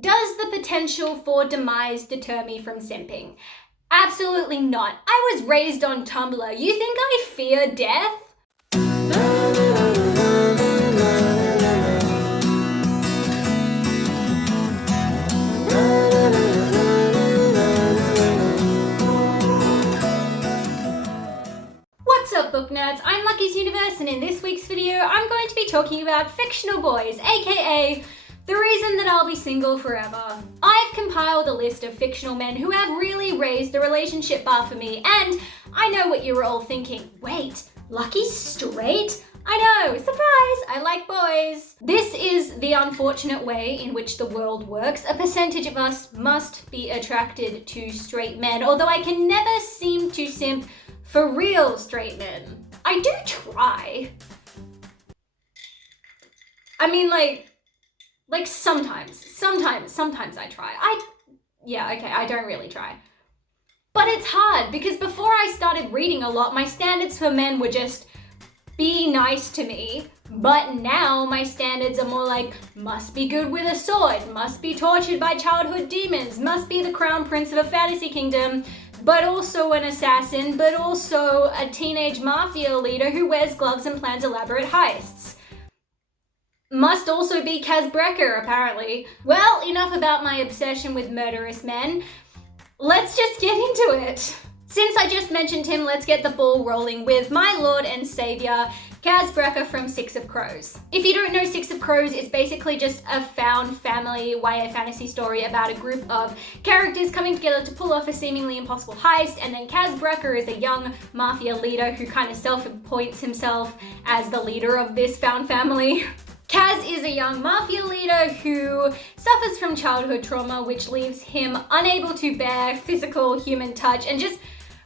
Does the potential for demise deter me from simping? Absolutely not. I was raised on Tumblr. You think I fear death? What's up, book nerds? I'm Lucky's Universe, and in this week's video, I'm going to be talking about fictional boys, aka the reason that I'll be single forever. I've compiled a list of fictional men who have really raised the relationship bar for me, and I know what you're all thinking. Wait, Lucky's straight? I know, surprise, I like boys. This is the unfortunate way in which the world works. A percentage of us must be attracted to straight men, although I can never seem to simp for real straight men. I do try. I mean, like sometimes I try. I don't really try. But it's hard because before I started reading a lot, my standards for men were just be nice to me. But now my standards are more like, must be good with a sword, must be tortured by childhood demons, must be the crown prince of a fantasy kingdom, but also an assassin, but also a teenage mafia leader who wears gloves and plans elaborate heists. Must also be Kaz Brecker, apparently. Well, enough about my obsession with murderous men. Let's just get into it. Since I just mentioned him, let's get the ball rolling with my lord and savior, Kaz Brecker from Six of Crows. If you don't know Six of Crows, it's basically just a found family YA fantasy story about a group of characters coming together to pull off a seemingly impossible heist, and then Kaz Brecker is a young mafia leader who kind of self-appoints himself as the leader of this found family. Kaz is a young mafia leader who suffers from childhood trauma, which leaves him unable to bear physical human touch and just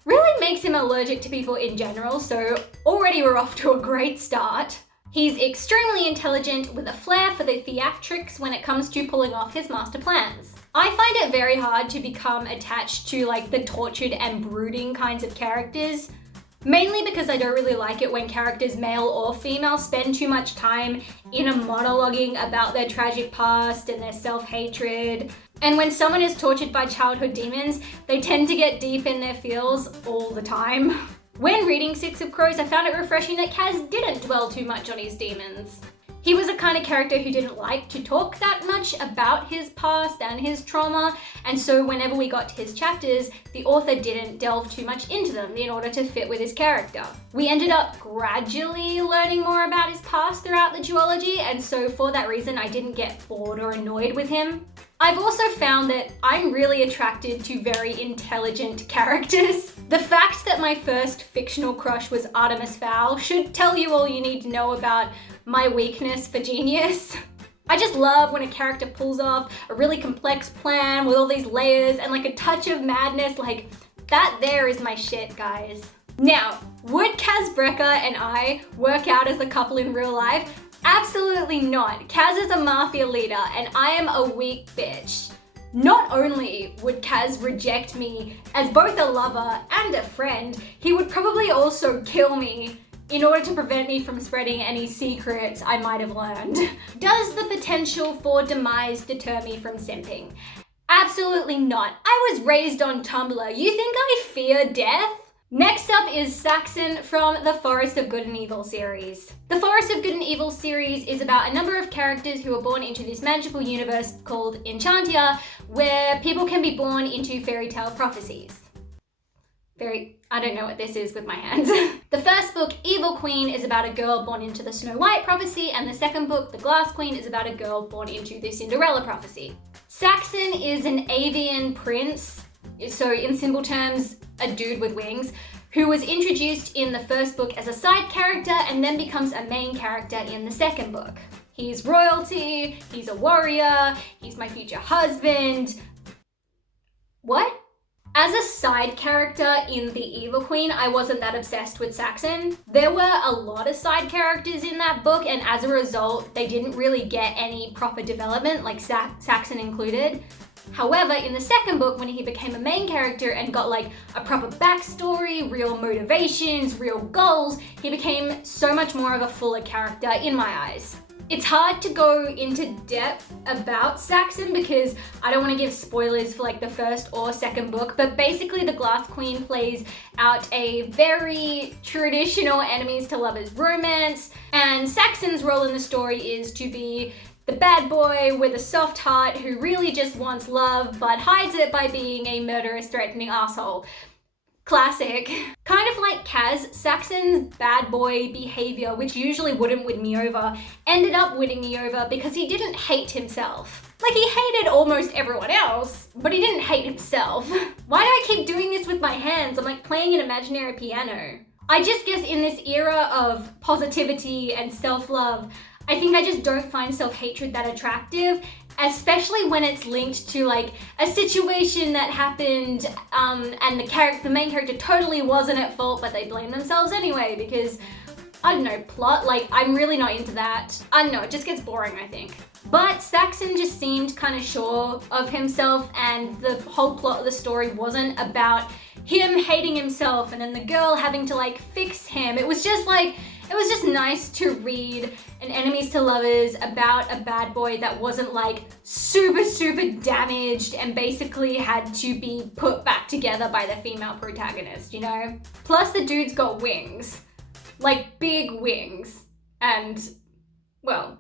really makes him allergic to people in general, so already we're off to a great start. He's extremely intelligent with a flair for the theatrics when it comes to pulling off his master plans. I find it very hard to become attached to like the tortured and brooding kinds of characters, mainly because I don't really like it when characters, male or female, spend too much time in a monologuing about their tragic past and their self-hatred. And when someone is tortured by childhood demons, they tend to get deep in their feels all the time. When reading Six of Crows, I found it refreshing that Kaz didn't dwell too much on his demons. He was a kind of character who didn't like to talk that much about his past and his trauma, and so whenever we got to his chapters, the author didn't delve too much into them in order to fit with his character. We ended up gradually learning more about his past throughout the duology, and so for that reason, I didn't get bored or annoyed with him. I've also found that I'm really attracted to very intelligent characters. The fact that my first fictional crush was Artemis Fowl should tell you all you need to know about my weakness for genius. I just love when a character pulls off a really complex plan with all these layers and like a touch of madness. Like, that there is my shit, guys. Now, would Kaz Brecker and I work out as a couple in real life? Absolutely not. Kaz is a mafia leader and I am a weak bitch. Not only would Kaz reject me as both a lover and a friend, he would probably also kill me in order to prevent me from spreading any secrets I might have learned. Does the potential for demise deter me from simping? Absolutely not. I was raised on Tumblr. You think I fear death? Next up is Saxon from the Forest of Good and Evil series. The Forest of Good and Evil series is about a number of characters who are born into this magical universe called Enchantia, where people can be born into fairy tale prophecies. I don't know what this is with my hands. The first book, Evil Queen, is about a girl born into the Snow White prophecy, and the second book, The Glass Queen, is about a girl born into the Cinderella prophecy. Saxon is an avian prince, so in simple terms, a dude with wings, who was introduced in the first book as a side character and then becomes a main character in the second book. He's royalty, he's a warrior, he's my future husband. What? As a side character in The Evil Queen, I wasn't that obsessed with Saxon. There were a lot of side characters in that book, and as a result, they didn't really get any proper development, like Saxon included. However, in the second book, when he became a main character and got like a proper backstory, real motivations, real goals, he became so much more of a fuller character in my eyes. It's hard to go into depth about Saxon because I don't want to give spoilers for like the first or second book, but basically the Glass Queen plays out a very traditional enemies to lovers romance, and Saxon's role in the story is to be the bad boy with a soft heart who really just wants love but hides it by being a murderous, threatening asshole. Classic. Kind of like Kaz, Saxon's bad boy behavior, which usually wouldn't win me over, ended up winning me over because he didn't hate himself. Like, he hated almost everyone else, but he didn't hate himself. Why do I keep doing this with my hands? I'm like playing an imaginary piano. I just guess in this era of positivity and self-love, I think I just don't find self-hatred that attractive, especially when it's linked to like a situation that happened and the main character totally wasn't at fault, but they blame themselves anyway because, I don't know, plot, like I'm really not into that. I don't know, it just gets boring, I think. But Saxon just seemed kind of sure of himself, and the whole plot of the story wasn't about him hating himself and then the girl having to like fix him. It was just nice to read an enemies to lovers about a bad boy that wasn't like super damaged and basically had to be put back together by the female protagonist, you know? Plus the dude's got wings, like big wings, and well,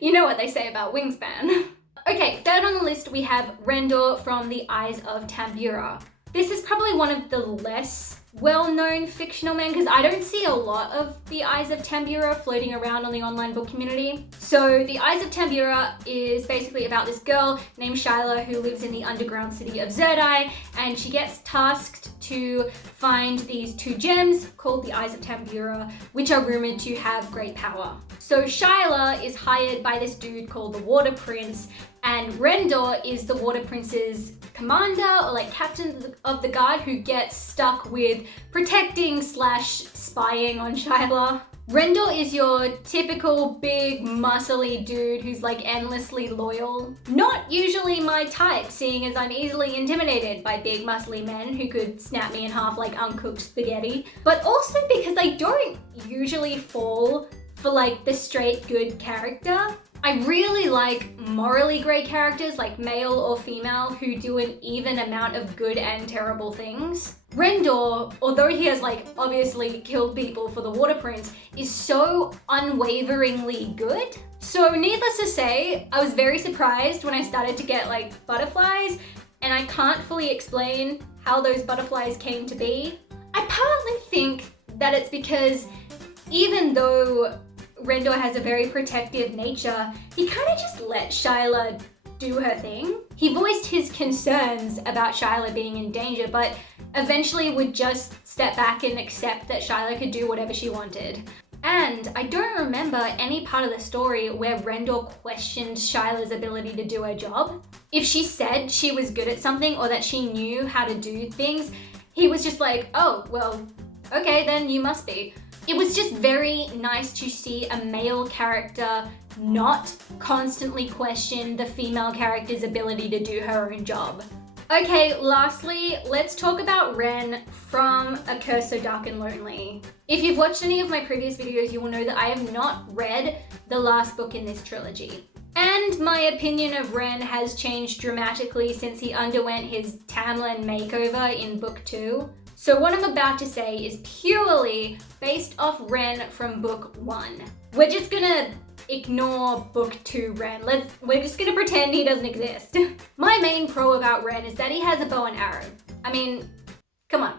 you know what they say about wingspan. Okay, third on the list we have Rendell from The Eyes of Tambura. This is probably one of the less well-known fictional men because I don't see a lot of The Eyes of Tambura floating around on the online book community. So The Eyes of Tambura is basically about this girl named Shyla who lives in the underground city of Zerdai, and she gets tasked to find these two gems called the Eyes of Tambura, which are rumored to have great power. So Shyla is hired by this dude called the Water Prince, and Rendell is the Water Prince's commander or like captain of the guard who gets stuck with protecting / spying on Shyla. Rendell is your typical big muscly dude who's like endlessly loyal. Not usually my type, seeing as I'm easily intimidated by big muscly men who could snap me in half like uncooked spaghetti, but also because I don't usually fall for like the straight good character. I really like morally grey characters, like male or female, who do an even amount of good and terrible things. Rendell, although he has like obviously killed people for the Water Prince, is so unwaveringly good. So needless to say, I was very surprised when I started to get like butterflies, and I can't fully explain how those butterflies came to be. I partly think that it's because even though Rendell has a very protective nature, he kind of just let Shyla do her thing. He voiced his concerns about Shyla being in danger, but eventually would just step back and accept that Shyla could do whatever she wanted. And I don't remember any part of the story where Rendell questioned Shyla's ability to do her job. If she said she was good at something or that she knew how to do things, he was just like, oh, well, okay, then you must be. It was just very nice to see a male character not constantly question the female character's ability to do her own job. Okay, lastly, let's talk about Ren from A Curse So Dark and Lonely. If you've watched any of my previous videos, you will know that I have not read the last book in this trilogy. And my opinion of Ren has changed dramatically since he underwent his Tamlin makeover in book 2. So what I'm about to say is purely based off Ren from book 1. We're just gonna ignore book 2 Ren. We're just gonna pretend he doesn't exist. My main pro about Ren is that he has a bow and arrow. I mean, come on,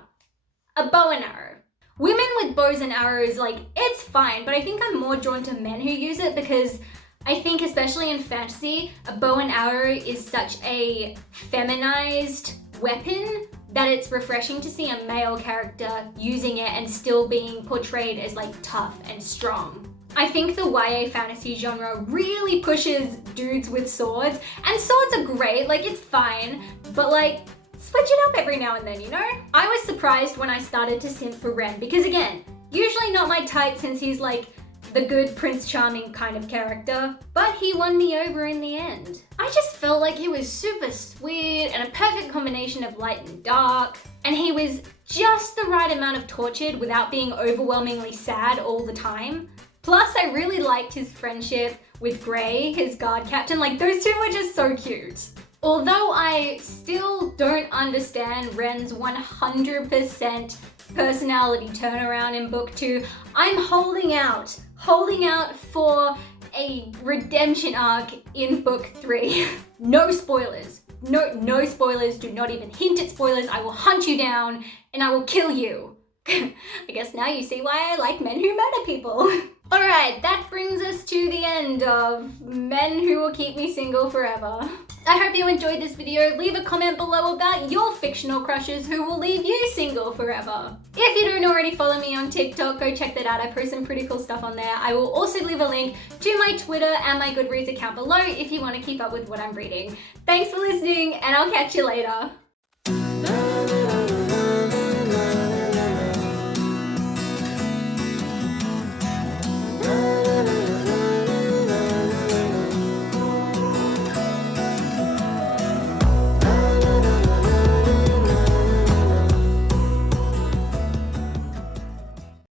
a bow and arrow. Women with bows and arrows, like, it's fine, but I think I'm more drawn to men who use it because I think, especially in fantasy, a bow and arrow is such a feminized weapon that it's refreshing to see a male character using it and still being portrayed as like tough and strong. I think the YA fantasy genre really pushes dudes with swords, and swords are great, like it's fine, but like switch it up every now and then, you know? I was surprised when I started to simp for Ren because again, usually not my type since he's like the good Prince Charming kind of character, but he won me over in the end. I just felt like he was super sweet and a perfect combination of light and dark, and he was just the right amount of tortured without being overwhelmingly sad all the time. Plus, I really liked his friendship with Gray, his guard captain. Like, those two were just so cute. Although I still don't understand Ren's 100% personality turnaround in book 2, I'm holding out for a redemption arc in book 3. No spoilers. No spoilers. Do not even hint at spoilers. I will hunt you down and I will kill you. I guess now you see why I like men who murder people. Alright, that brings us to the end of Men Who Will Keep Me Single Forever. I hope you enjoyed this video. Leave a comment below about your fictional crushes who will leave you single forever. If you don't already follow me on TikTok, go check that out. I post some pretty cool stuff on there. I will also leave a link to my Twitter and my Goodreads account below if you want to keep up with what I'm reading. Thanks for listening, and I'll catch you later.